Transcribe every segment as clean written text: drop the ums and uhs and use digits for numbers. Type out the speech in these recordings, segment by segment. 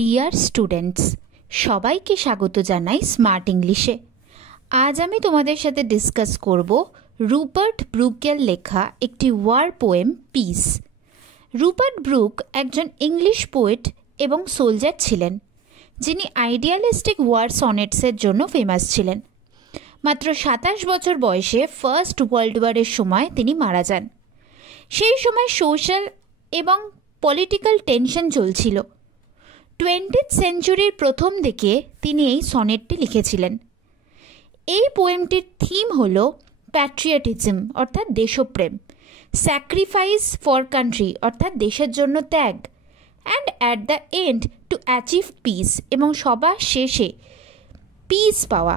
Dear students, সবাইকে স্বাগত জানাই স্মার্ট ইংলিশে। আজ আমি তোমাদের সাথে ডিসকাস করব রুপার্ট ব্রুকের লেখা একটি war poem piece. Rupert Brooke একজন ইংলিশ পোয়েট এবং সোলজার ছিলেন, যিনি আইডিয়ালিস্টিক ওয়ার সনেটসের জন্য ফেমাস ছিলেন। মাত্র 27 বছর বয়সে ফার্স্ট ওয়ার্ল্ড ওয়ারের সময় তিনি মারা যান। সেই সময় সোশ্যাল এবং পলিটিক্যাল টেনশন চলছিল। 20th সেঞ্চুরির প্রথম দিকে তিনি এই সনেটটি লিখেছিলেন। এই পোয়েমটির থিম হল প্যাট্রিয়টিজম অর্থাৎ দেশপ্রেম, স্যাক্রিফাইস ফর কান্ট্রি অর্থাৎ দেশের জন্য ত্যাগ, and at the end to achieve piece এবং সবার শেষে পিস পাওয়া।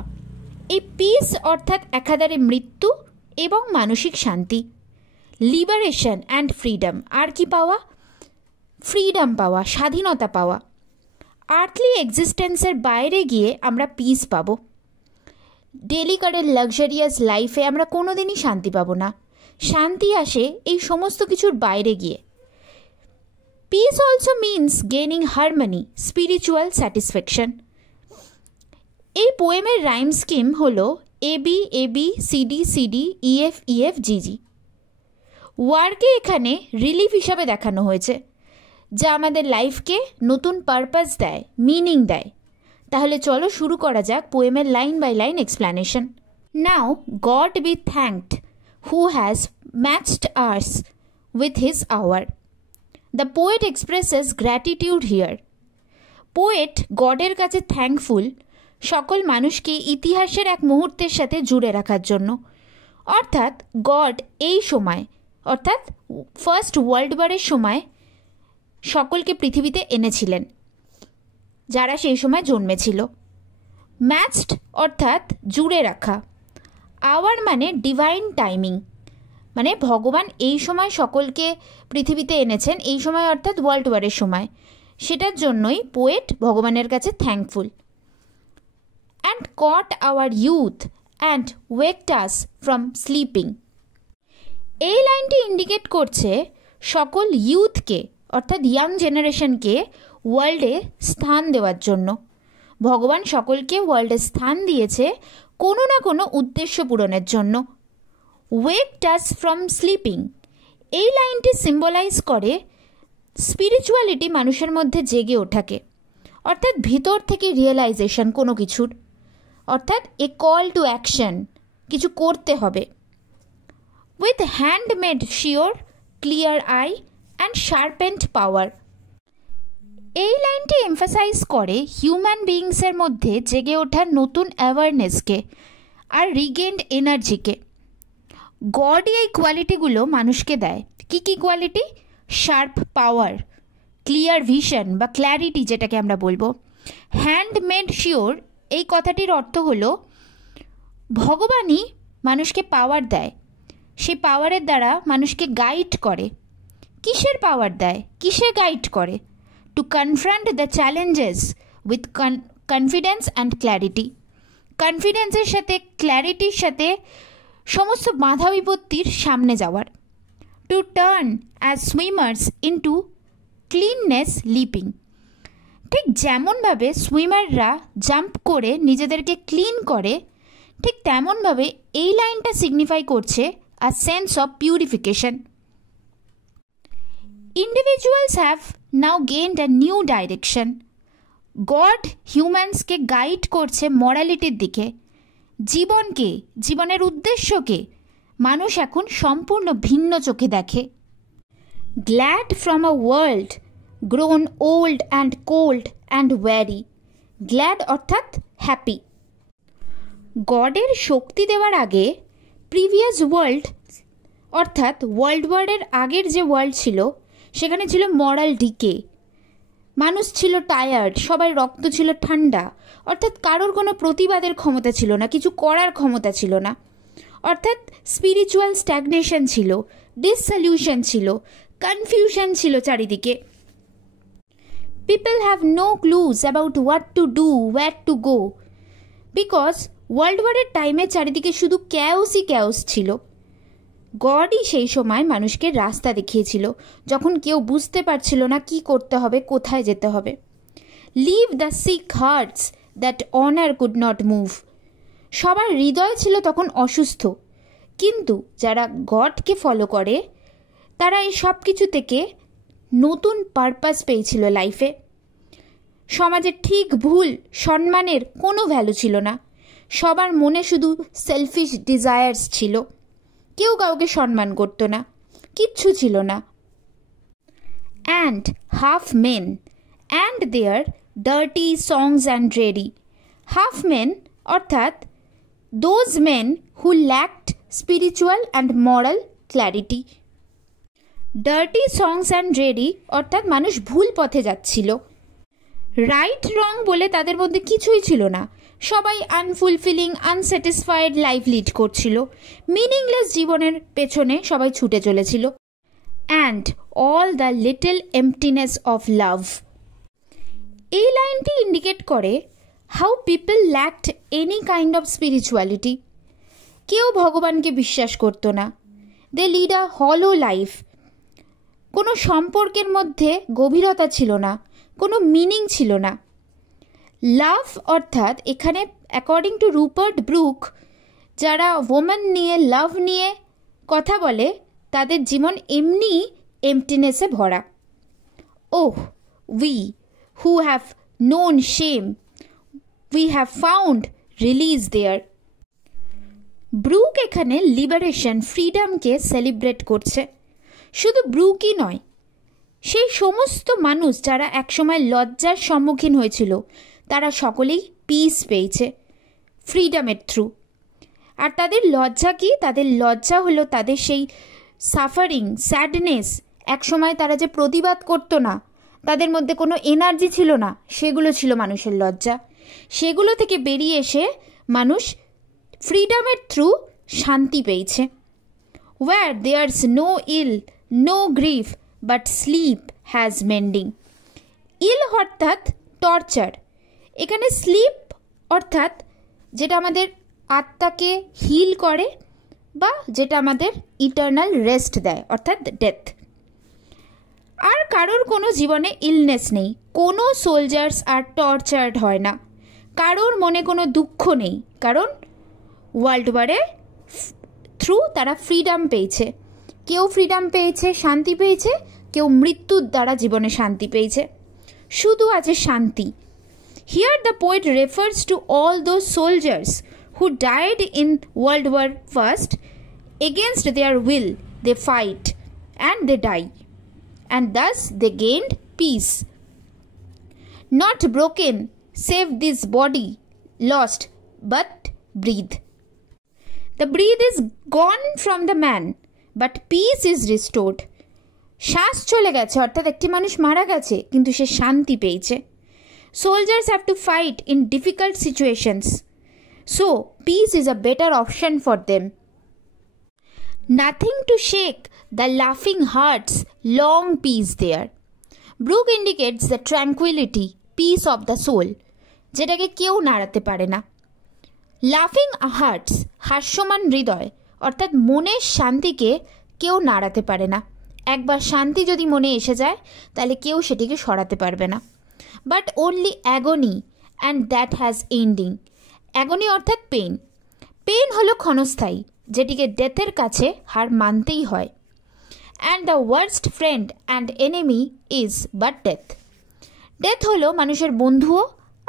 এই পিস অর্থাৎ একাধারে মৃত্যু এবং মানসিক শান্তি, লিবারেশন অ্যান্ড ফ্রিডম। আর কি পাওয়া? ফ্রিডম পাওয়া, স্বাধীনতা পাওয়া। আর্থলি এক্সিস্টেন্সের বাইরে গিয়ে আমরা পিস পাব। ডেলিকারের লাক্সারিয়াস লাইফে আমরা কোনোদিনই শান্তি পাব না। শান্তি আসে এই সমস্ত কিছুর বাইরে গিয়ে। Peace also means gaining harmony, spiritual satisfaction. এই পোয়েমের রাইম স্কিম হল A B A B C D C D E F E F G G. ওয়ারকে এখানে রিলিফ হিসাবে দেখানো হয়েছে, যা আমাদের লাইফকে নতুন পারপাস দেয়, মিনিং দেয়। তাহলে চলো শুরু করা যাক পোয়েমের line by line explanation. Now God be thanked who has matched us with his hour. The poet expresses gratitude here. Poet গডের কাছে থ্যাঙ্কফুল সকল মানুষকে ইতিহাসের এক মুহূর্তের সাথে জুড়ে রাখার জন্য। অর্থাৎ গড এই সময় অর্থাৎ ফার্স্ট ওয়ার্ল্ড ওয়ারের সময় সকলকে পৃথিবীতে এনেছিলেন, যারা সেই সময় জন্মেছিল। ম্যাচড অর্থাৎ জুড়ে রাখা। আওয়ার মানে ডিভাইন টাইমিং, মানে ভগবান এই সময় সকলকে পৃথিবীতে এনেছেন, এই সময় অর্থাৎ ওয়ার্ল্ড ওয়ারের সময়। সেটার জন্যই পোয়েট ভগবানের কাছে thankful. And caught our youth and waked us from sleeping. এই লাইনটি ইন্ডিকেট করছে সকল ইউথকে অর্থাৎ ইয়াং জেনারেশনকে ওয়ার্ল্ডে স্থান দেওয়ার জন্য। ভগবান সকলকে ওয়ার্ল্ডে স্থান দিয়েছে কোনো না কোনো উদ্দেশ্য পূরণের জন্য। ওয়েকড আস ফ্রম স্লিপিং, এই লাইনটি সিম্বলাইজ করে স্পিরিচুয়ালিটি মানুষের মধ্যে জেগে ওঠাকে, অর্থাৎ ভিতর থেকে রিয়েলাইজেশন কোনো কিছুর, অর্থাৎ এ কল টু অ্যাকশন, কিছু করতে হবে। With hand made sure, clear eye and sharpened power. এই লাইনটি এমফাসাইজ করে হিউম্যান বিইংসের মধ্যে জেগে ওঠার নতুন অ্যাওয়ারনেসকে আর রিগেন্ড এনার্জিকে। গডই এই কোয়ালিটিগুলো মানুষকে দেয়। কি কি কোয়ালিটি? শার্প পাওয়ার, ক্লিয়ার ভিশন বা ক্ল্যারিটি যেটাকে আমরা বলবো। হ্যান্ড মেড শিওর, এই কথাটির অর্থ হলো ভগবানই মানুষকে পাওয়ার দেয়, সেই পাওয়ারের দ্বারা মানুষকে গাইড করে। কিসের পাওয়ার দেয়? কিসে গাইড করে? To confront the challenges with confidence and clarity. কনফিডেন্সের সাথে ক্ল্যারিটির সাথে সমস্ত বাধা বিপত্তির সামনে যাওয়ার। To turn as swimmers into cleanness leaping. ঠিক যেমনভাবে সুইমাররা জাম্প করে নিজেদেরকে ক্লিন করে, ঠিক তেমনভাবে এই লাইনটা সিগনিফাই করছে a sense of purification. Individuals have now gained a new direction. God হিউম্যানসকে গাইড করছে মরালিটির দিকে, জীবনকে, জীবনের উদ্দেশ্যকে মানুষ এখন সম্পূর্ণ ভিন্ন চোখে দেখে। Glad from a world grown old and cold and worry. Glad অর্থাৎ হ্যাপি। গডের শক্তি দেওয়ার আগে প্রিভিয়াস ওয়ার্ল্ড অর্থাৎ ওয়ার্ল্ড ওয়ারের আগের যে ওয়ার্ল্ড ছিল সেখানে ছিল মরাল ডিকে। মানুষ ছিল টায়ার্ড, সবার রক্ত ছিল ঠান্ডা, অর্থাৎ কারোর কোনো প্রতিবাদের ক্ষমতা ছিল না, কিছু করার ক্ষমতা ছিল না। অর্থাৎ স্পিরিচুয়াল স্ট্যাগনেশন ছিল, ডিসসলিউশন ছিল, কনফিউশন ছিল চারিদিকে। People have no clues about what to do, where to go, because world ওয়ারের টাইমে চারিদিকে শুধু ক্যাওসই ক্যাওস ছিল। গডই সেই সময় মানুষকে রাস্তা দেখিয়েছিল, যখন কেউ বুঝতে পারছিল না কি করতে হবে, কোথায় যেতে হবে। Leave the sick hearts that honour could not move. সবার হৃদয় ছিল তখন অসুস্থ, কিন্তু যারা গডকে ফলো করে তারা এই সব কিছু থেকে নতুন পারপাস পেয়েছিল লাইফে। সমাজে ঠিক ভুল সম্মানের কোনো ভ্যালু ছিল না, সবার মনে শুধু সেলফিশ ডিজায়ার্স ছিল, কেউ কাউকে সম্মান করত না, কিচ্ছু ছিল না। And half men and their dirty songs and dreary. Half men অর্থাৎ those men who lacked spiritual and moral clarity. Dirty songs and dreary অর্থাৎ মানুষ ভুল পথে যাচ্ছিল। রাইট রং বলে তাদের মধ্যে কিছুই ছিল না, সবাই আনফুলফিলিং আনস্যাটিসফাইড লাইফ লিড করছিল, মিনিংলেস জীবনের পেছনে সবাই ছুটে চলেছিল। And all the little emptiness of love. এই লাইনটি ইন্ডিকেট করে how people lacked any kind of spirituality. কেউ ভগবানকে বিশ্বাস করতো না। দে লিড আ হলো লাইফ। কোনো সম্পর্কের মধ্যে গভীরতা ছিল না, কোনো মিনিং ছিল না। লাভ অর্থাৎ এখানে অ্যাকর্ডিং টু রুপার্ট ব্রুক, যারা ওম্যান নিয়ে লাভ নিয়ে কথা বলে তাদের জীবন এমনি এমটিনেসে ভরা। Oh we who have known shame, we have found release there. Brooke এখানে লিবারেশন, ফ্রিডমকে সেলিব্রেট করছে। শুধু ব্রুকই নয়, সেই সমস্ত মানুষ যারা একসময় লজ্জার সম্মুখীন হয়েছিল তারা সকলেই পিস পেয়েছে ফ্রিডমের থ্রু। আর তাদের লজ্জা কি? তাদের লজ্জা হলো তাদের সেই সাফারিং, স্যাডনেস, একসময় তারা যে প্রতিবাদ করতো না, তাদের মধ্যে কোনো এনার্জি ছিল না, সেগুলো ছিল মানুষের লজ্জা। সেগুলো থেকে বেরিয়ে এসে মানুষ ফ্রিডমের থ্রু শান্তি পেয়েছে। Where there's no ill, no grief, but sleep has mending. ইল অর্থাৎ টর্চার, এখানে স্লিপ অর্থাৎ যেটা আমাদের আত্মাকে হিল করে বা যেটা আমাদের ইটার্নাল রেস্ট দেয়, অর্থাৎ ডেথ। আর কারোর কোনো জীবনে ইলনেস নেই, কোনো সোলজার্স আর টর্চার্ড হয় না, কারোর মনে কোনো দুঃখ নেই, কারণ ওয়ার্ল্ড ওয়ারে থ্রু তারা ফ্রিডম পেয়েছে। কেউ ফ্রিডম পেয়েছে, শান্তি পেয়েছে, কেউ মৃত্যুর দ্বারা জীবনে শান্তি পেয়েছে, শুধু আছে শান্তি। Here the poet refers to all those soldiers who died in World War I. Against their will they fight and they die, and thus they gained peace. Not broken save this body lost, but breathe. The breath is gone from the man, but peace is restored. শ্বাস চলে গেছে অর্থাৎ একটি মানুষ মারা গেছে, কিন্তু সে শান্তি পেয়েছে। Soldiers have to fight in difficult situations, so peace is a better option for them. Nothing to shake the laughing heart's long peace there. Brooke indicates the tranquility, peace of the soul, যেটাকে কেউ নাড়াতে পারে না। লাফিং hertz, হাস্যমান হৃদয়, অর্থাৎ মনের শান্তিকে কেউ নাড়াতে পারে না। একবার শান্তি যদি মনে এসে যায় তাহলে কেউ সেটিকে সরাতে পারবে না। But only অ্যাগনি, and that has ending. অ্যাগনি অর্থাৎ পেন। পেন হলো ক্ষণস্থায়ী, যেটিকে ডেথের কাছে হার মানতেই হয়। And the worst friend and enemy is but death. Death হলো মানুষের বন্ধুও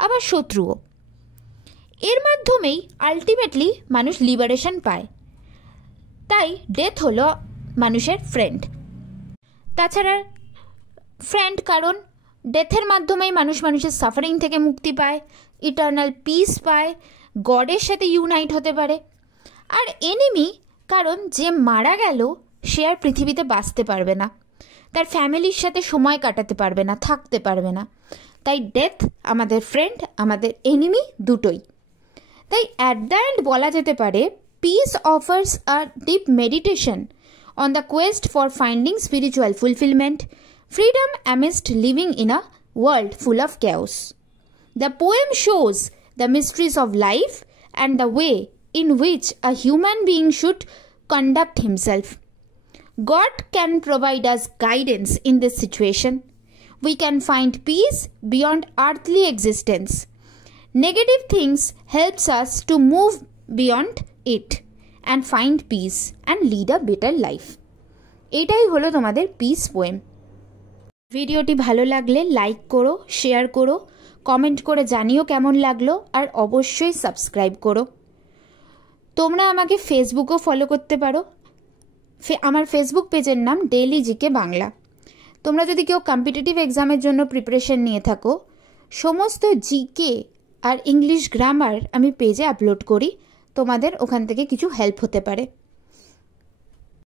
আবার শত্রুও। এর মাধ্যমেই আলটিমেটলি মানুষ লিবারেশন পায়। তাই ডেথ হলো মানুষের ফ্রেন্ড। তাছাড়া ফ্রেন্ড কারণ ডেথের মাধ্যমেই মানুষ মানুষের সাফারিং থেকে মুক্তি পায়, ইটার্নাল পিস পায়, গডের সাথে ইউনাইট হতে পারে। আর এনিমি কারণ যে মারা গেল সে আর পৃথিবীতে বাঁচতে পারবে না, তার ফ্যামিলির সাথে সময় কাটাতে পারবে না, থাকতে পারবে না। তাই ডেথ আমাদের ফ্রেন্ড, আমাদের এনিমি দুটোই। তাই অ্যাট দ্য এন্ড বলা যেতে পারে piece offers a deep meditation on the quest for finding spiritual fulfillment, freedom amidst living in a world full of chaos. The poem shows the mysteries of life and the way in which a human being should conduct himself. God can provide us guidance in this situation. We can find peace beyond earthly existence. Negative things helps us to move beyond it and find peace and lead a better life. এটাই হলো তোমাদের piece poem. ভিডিওটি ভালো লাগলে like করো, share করো, comment করে জানিও কেমন লাগলো, আর অবশ্যই সাবস্ক্রাইব করো। তোমরা আমাকে ফেসবুকও ফলো করতে পারো। আমার ফেসবুক পেজের নাম ডেইলি জিকে বাংলা। তোমরা যদি কেউ কম্পিটিটিভ এক্সামের জন্য প্রিপারেশন নিয়ে থাকো, সমস্ত জিকে আর ইংলিশ গ্রামার আমি পেজে আপলোড করি, তোমাদের ওখান থেকে কিছু হেল্প হতে পারে।